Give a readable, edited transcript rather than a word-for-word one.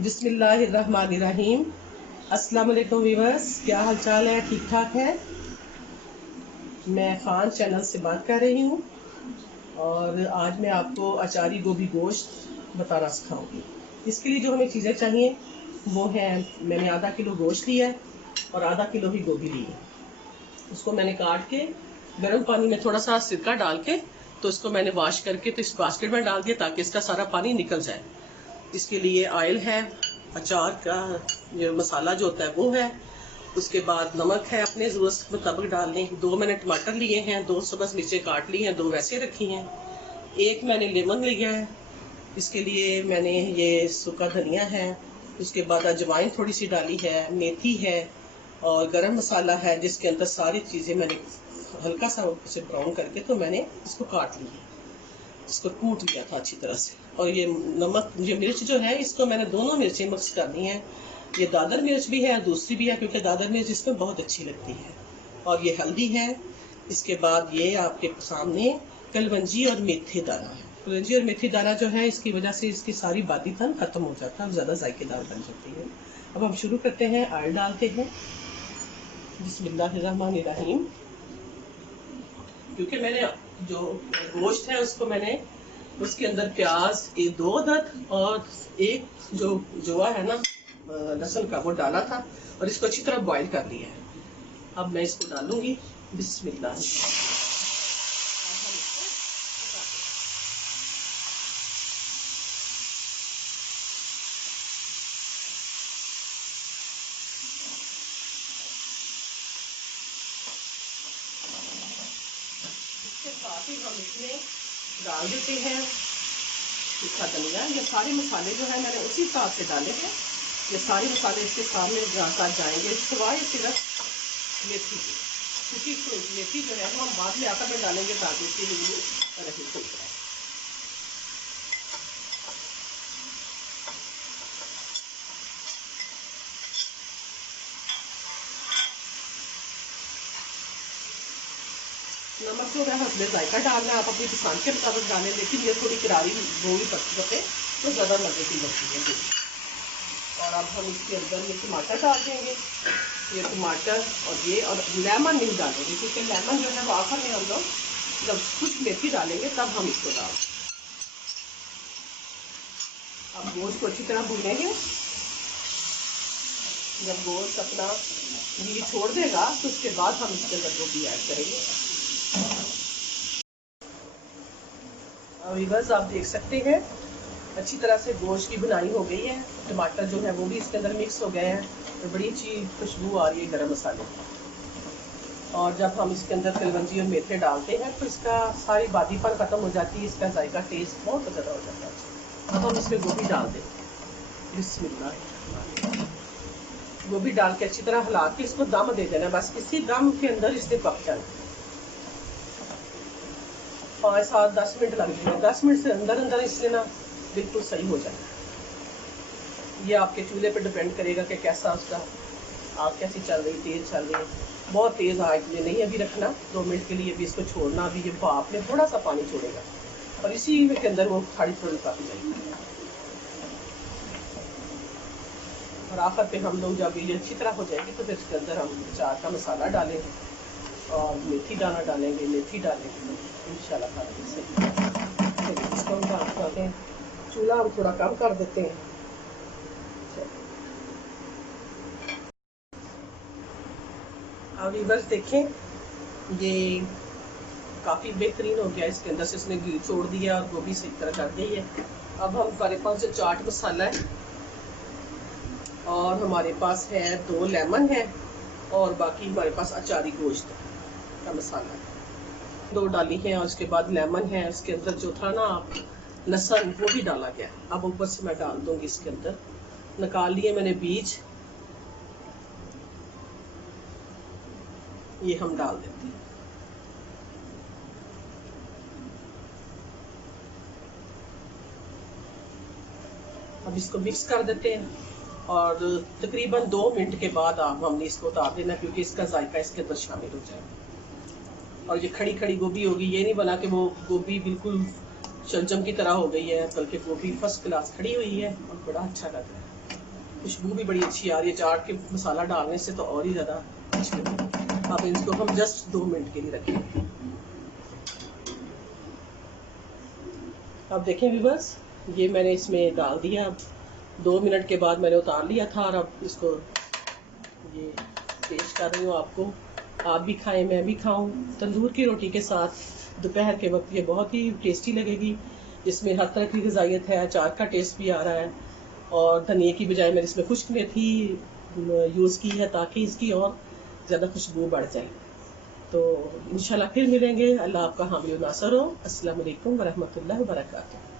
बिस्मिल्लाहिर्रहमानिर्रहीम। अस्सलाम वालेकुम व्यूअर्स, क्या हाल चाल है? ठीक ठाक है। मैं खान चैनल से बात कर रही हूँ और आज मैं आपको अचारी गोभी गोश्त बताना सिखाऊंगी। इसके लिए जो हमें चीज़ें चाहिए वो है, मैंने आधा किलो गोश्त लिया है और आधा किलो ही गोभी ली है। उसको मैंने काट के गर्म पानी में थोड़ा सा सिरका डाल के तो इसको मैंने वॉश करके तो इस बास्केट में डाल दिया ताकि इसका सारा पानी निकल जाए। इसके लिए ऑयल है, अचार का जो मसाला जो होता है वो है, उसके बाद नमक है, अपने ज़रूरत के मुताबिक डाल लें। 2 मैंने टमाटर लिए हैं, 2 सब्ज़ मिर्चें काट ली हैं, 2 वैसे रखी हैं, 1 मैंने लेमन लिया है। इसके लिए मैंने ये सूखा धनिया है, उसके बाद अजवाइन थोड़ी सी डाली है, मेथी है और गरम मसाला है, जिसके अंदर सारी चीज़ें मैंने हल्का सा उसे ब्राउन करके तो मैंने इसको काट लिया, इसको कूट लिया था अच्छी तरह से। और ये नमक, ये मिर्च जो है, इसको मैंने दोनों मिर्चें मिक्स करनी है। ये दादर मिर्च भी है, दूसरी भी है, क्योंकि दादर मिर्च इसमें बहुत अच्छी लगती है। और ये हल्दी है। इसके बाद ये आपके सामने कलवंजी और मेथी दाना है। कलवंजी और मेथी दाना जो है, इसकी वजह से इसकी सारी बादीपन खत्म हो जाता है और ज़्यादा जायकेदार बन जाती है। अब हम शुरू करते हैं, ऑयल डालते हैं। बिस्मिल्लाहिर्रहमानिर्रहीम। क्योंकि मैंने जो गोश्त है उसको मैंने उसके अंदर प्याज के 2 अदद और एक जो जोआ है ना लहसुन का, वो डाला था और इसको अच्छी तरह बॉईल कर लिया है। अब मैं इसको डालूंगी। बिस्मिल्लाह। इसके साथ ही हम इसमें डाल देते हैं सूखा धनिया। ये सारे मसाले जो है मैंने उसी हिसाब से डाले हैं। ये सारे मसाले इसके सामने साथ जाएंगे, सिवाय सिर्फ मेथी की, क्योंकि मेथी जो है वो हम बाद में आकर में डालेंगे ताकि इसकी रही हो जाए। नमक जो है हमें जायका डालना है, आप अपनी पसंद के मुताबिक डालें, लेकिन ये थोड़ी करारी गोभी पत्ते तो ज़्यादा मजे की लगती है। और अब हम इसके अंदर ये टमाटर डाल देंगे, ये टमाटर और लेमन नहीं डालेंगे, क्योंकि लेमन जो है वो आखिर में हम लोग जब कुछ मेथी डालेंगे तब हम इसको डालें। अब गोश्त को अच्छी तरह भूनेंगे। जब गोश्त अपना घी छोड़ देगा तो उसके बाद हम इसके अंदर गोभी ऐड करेंगे। व्यूअर्स, आप देख सकते हैं अच्छी तरह से गोश्त की बुनाई हो गई है। टमाटर जो है वो भी इसके अंदर मिक्स हो गए हैं और बड़ी अच्छी खुशबू आ रही है गरम मसाले की। और जब हम इसके अंदर कलवंजी और मेथी डालते हैं तो इसका सारी बादीपन खत्म हो जाती है, इसका जायका टेस्ट बहुत ज़्यादा हो जाता है। अब हम इसमें गोभी डाल देते हैं। बिस्मिल्लाह। गोभी डाल के अच्छी तरह हिला के इसको दम दे देना, बस इसी दम के अंदर इससे पक जाना। 5, 7, 10 मिनट लग जाएंगे। 10 मिनट से अंदर अंदर इसलिए ना बिल्कुल सही हो जाए। ये आपके चूल्हे पे डिपेंड करेगा कि कैसा उसका आग कैसी चल रही, तेज़ चल रही है। बहुत तेज़ आग में नहीं अभी रखना, 2 मिनट के लिए भी इसको छोड़ना। अभी ये भाप में थोड़ा सा पानी छोड़ेगा और इसी के अंदर वो थोड़ी पक जाएगी। और आखिर पे हम लोग जब ये अच्छी तरह हो जाएगी तो फिर इसके अंदर हम अचार का मसाला डालेंगे और मेथी दाना डालेंगे, मेथी डालेंगे इंशाल्लाह। इसको हम डालते हैं, चूल्हा हम थोड़ा कम कर देते हैं। अब व्यूअर्स देखें, ये काफ़ी बेहतरीन हो गया। इसके अंदर से इसने घी छोड़ दिया और गोभी से तरह कर गई है। अब हमारे पास जो चाट मसाला है और हमारे पास है 2 लेमन है और बाकी हमारे पास अचारी गोश्त का मसाला है, 2 डाली हैं। और उसके बाद लेमन है, उसके अंदर जो था ना लहसुन वो भी डाला गया। अब ऊपर से मैं डाल दूंगी इसके अंदर, निकाल लिए मैंने बीज, ये हम डाल देते हैं। अब इसको मिक्स कर देते हैं और तकरीबन 2 मिनट के बाद हमने इसको उतार देना, क्योंकि इसका जायका इसके अंदर शामिल हो जाएगा। और ये खड़ी खड़ी गोभी होगी, ये नहीं बना कि वो गोभी बिल्कुल शलजम की तरह हो गई है, बल्कि गोभी फर्स्ट क्लास खड़ी हुई है और बड़ा अच्छा लग रहा है। खुशबू भी बड़ी अच्छी आ रही है। चाट के मसाला डालने से तो और ही ज़्यादा अच्छी लगेगी। अब इसको हम जस्ट 2 मिनट के लिए रखेंगे। अब देखें व्यूअर्स, ये मैंने इसमें डाल दिया। अब 2 मिनट के बाद मैंने उतार लिया था और अब इसको ये पेश कर रही हूँ आपको। आप भी खाएं, मैं भी खाऊं। तंदूर की रोटी के साथ दोपहर के वक्त ये बहुत ही टेस्टी लगेगी। इसमें हर तरह की ग़िज़ाइयत है, अचार का टेस्ट भी आ रहा है और धनिए की बजाय मैंने इसमें खुश्क मेथी यूज़ की है ताकि इसकी और ज़्यादा खुशबू बढ़ जाए। तो इंशाल्लाह फिर मिलेंगे। अल्लाह आपका हामी और नासर हो। अस्सलाम वालेकुम वरहमतुल्लाहि वबरकातुहू।